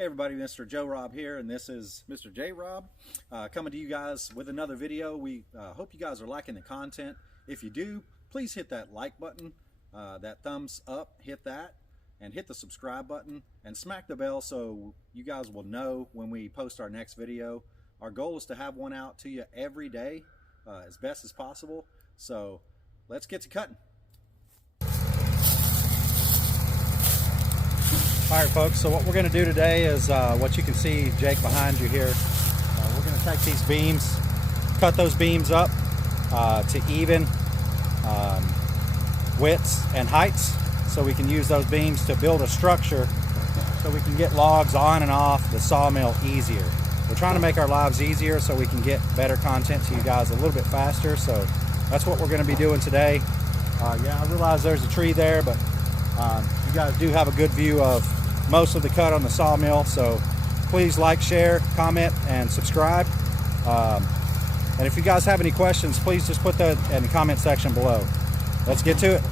Hey everybody, Mr. Joe Rob here, and this is Mr. J Rob coming to you guys with another video. We hope you guys are liking the content. If you do, please hit that like button, that thumbs up, hit that, and hit the subscribe button, and smack the bell so you guys will know when we post our next video. Our goal is to have one out to you every day as best as possible, so let's get to cutting. Alright folks, so what we're going to do today is what you can see, Jake, behind you here. We're going to take these beams, cut those beams up to even widths and heights, so we can use those beams to build a structure so we can get logs on and off the sawmill easier. We're trying to make our lives easier so we can get better content to you guys a little bit faster, so that's what we're going to be doing today. Yeah, I realize there's a tree there, but you guys do have a good view of most of the cut on the sawmill, so please like, share, comment, and subscribe. And if you guys have any questions, please just put that in the comment section below. Let's get to it.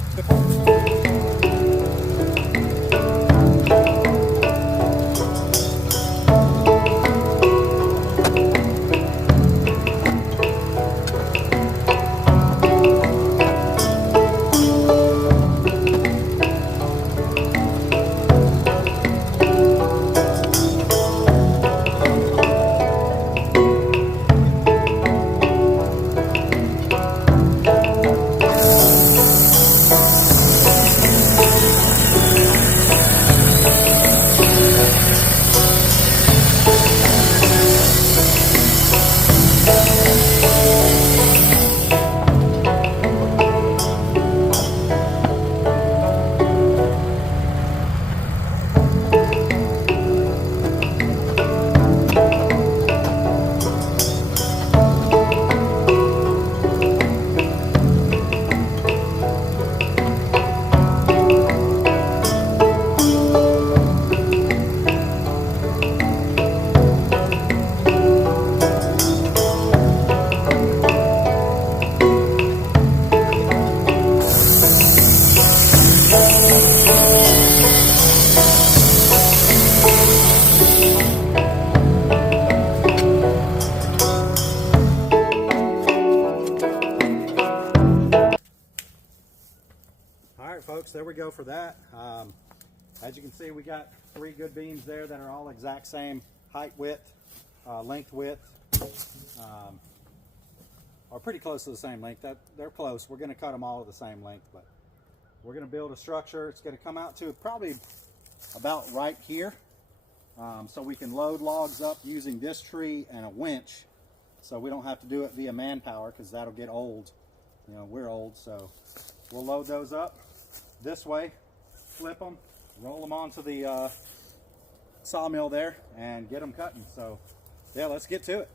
Folks, there we go for that. As you can see, we got 3 good beams there that are all exact same height, width, length, width, are pretty close to the same length. They're close. We're going to cut them all at the same length, but we're going to build a structure. It's going to come out to probably about right here, so we can load logs up using this tree and a winch, so we don't have to do it via manpower because that'll get old. You know, we're old, so we'll load those up this way, flip them, roll them onto the sawmill there, and get them cutting. So yeah, let's get to it.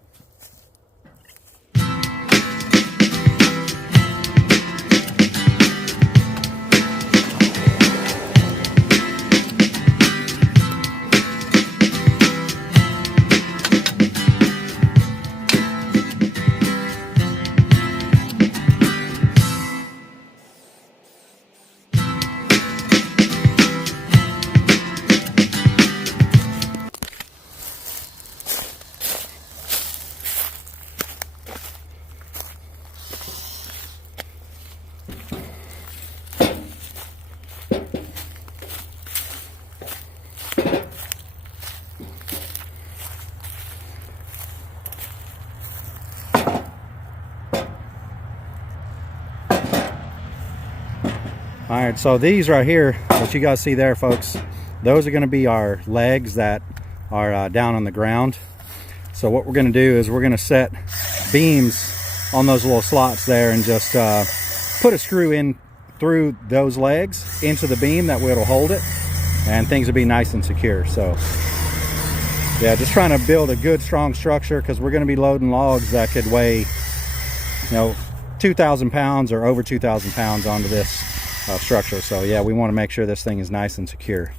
All right, so these right here, what you guys see there, folks, those are going to be our legs that are down on the ground. So what we're going to do is we're going to set beams on those little slots there and just put a screw in through those legs into the beam. That way it'll hold it and things will be nice and secure. So yeah, just trying to build a good strong structure because we're going to be loading logs that could weigh, you know, 2,000 pounds or over 2,000 pounds onto this structure. So yeah, we want to make sure this thing is nice and secure.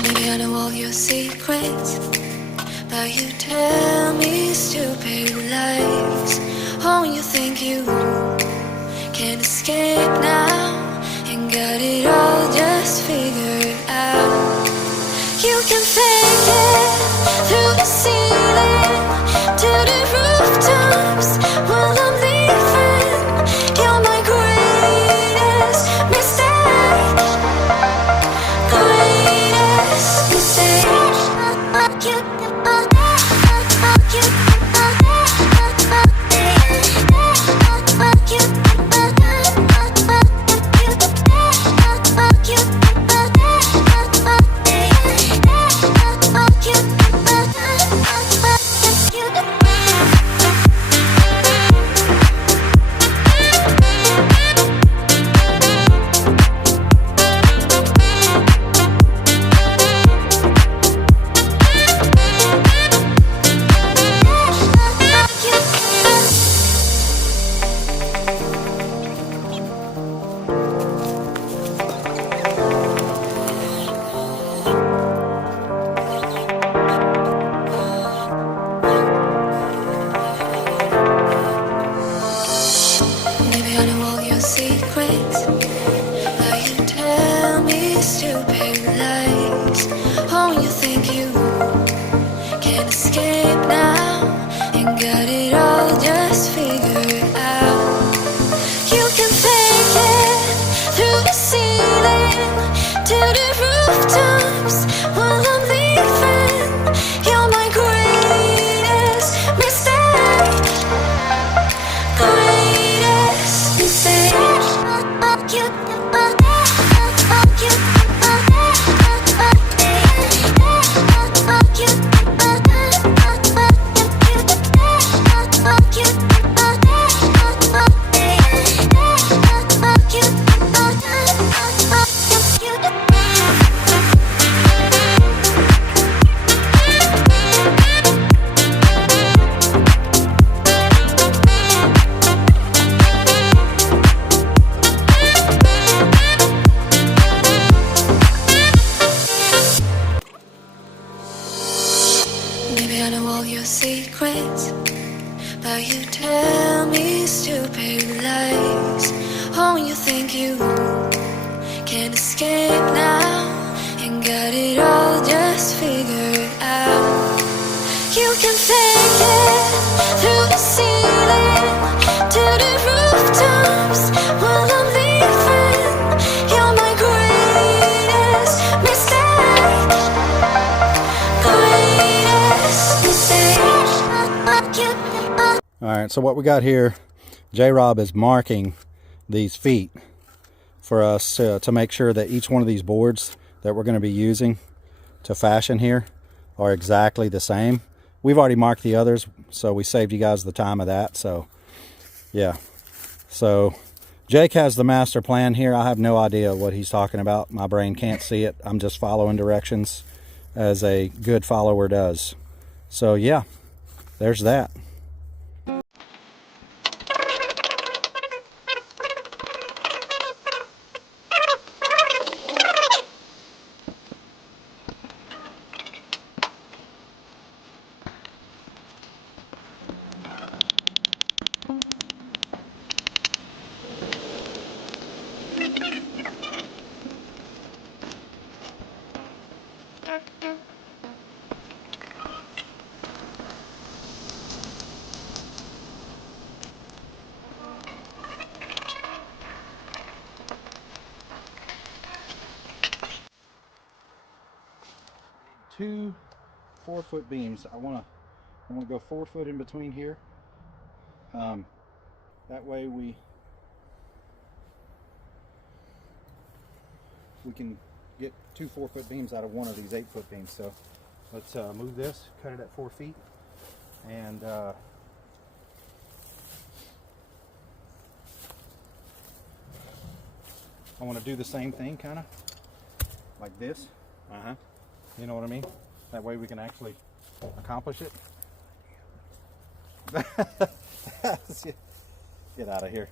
Maybe I know all your secrets, but you tell me stupid lies. Oh, you think you can escape now and got it all to the rooftops while I'm leaving. You're my greatest mistake. Greatest mistake. Maybe I know all your secrets, but you tell me stupid lies. Oh, you think you can escape now and got it all just figured out. You can fake it through the ceiling to the rooftops while I'm leaving. You're my greatest mistake. Greatest mistake. All right, so what we got here, J-Rob is marking these feet for us to make sure that each one of these boards that we're going to be using to fashion here are exactly the same. We've already marked the others, so we saved you guys the time of that. So yeah, so Jake has the master plan here. I have no idea what he's talking about. My brain can't see it. I'm just following directions as a good follower does. So yeah, there's that. Two 4-foot beams. I want to go 4 foot in between here. That way we can get 2 4-foot beams out of one of these 8-foot beams. So let's move this, cut it at 4 feet, and I want to do the same thing, kind of like this. You know what I mean? That way we can actually accomplish it. Get out of here.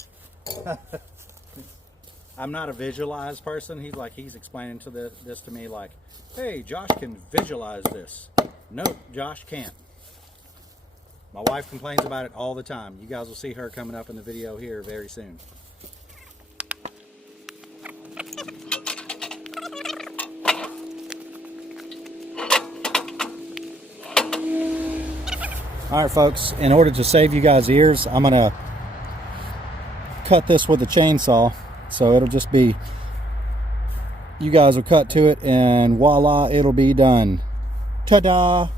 I'm not a visualized person. He's explaining this to me like, hey, Josh can visualize this. Nope, Josh can't. My wife complains about it all the time. You guys will see her coming up in the video here very soon. All right, folks, in order to save you guys ears, I'm gonna cut this with a chainsaw. So it'll just be, you guys will cut to it and voila, it'll be done. Ta-da!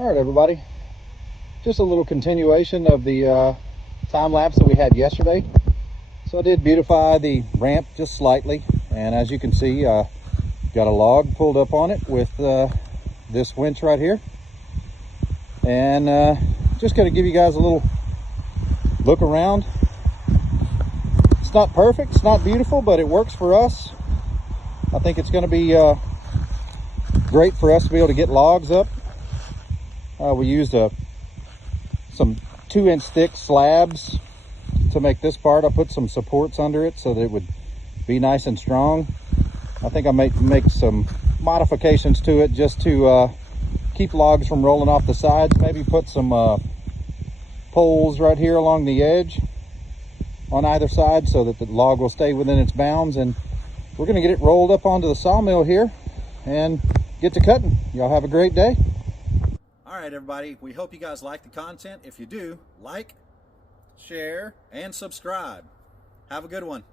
All right, everybody. Just a little continuation of the time lapse that we had yesterday. So I did beautify the ramp just slightly, and as you can see, got a log pulled up on it with this winch right here, and just going to give you guys a little look around. It's not perfect, it's not beautiful, but it works for us. I think it's going to be great for us to be able to get logs up. We used some 2-inch thick slabs to make this part. I put some supports under it so that it would be nice and strong. I think I might make some modifications to it just to keep logs from rolling off the sides. Maybe put some poles right here along the edge on either side so that the log will stay within its bounds. And we're going to get it rolled up onto the sawmill here and get to cutting. Y'all have a great day. All right, everybody, we hope you guys like the content. If you do, like, share, and subscribe. Have a good one.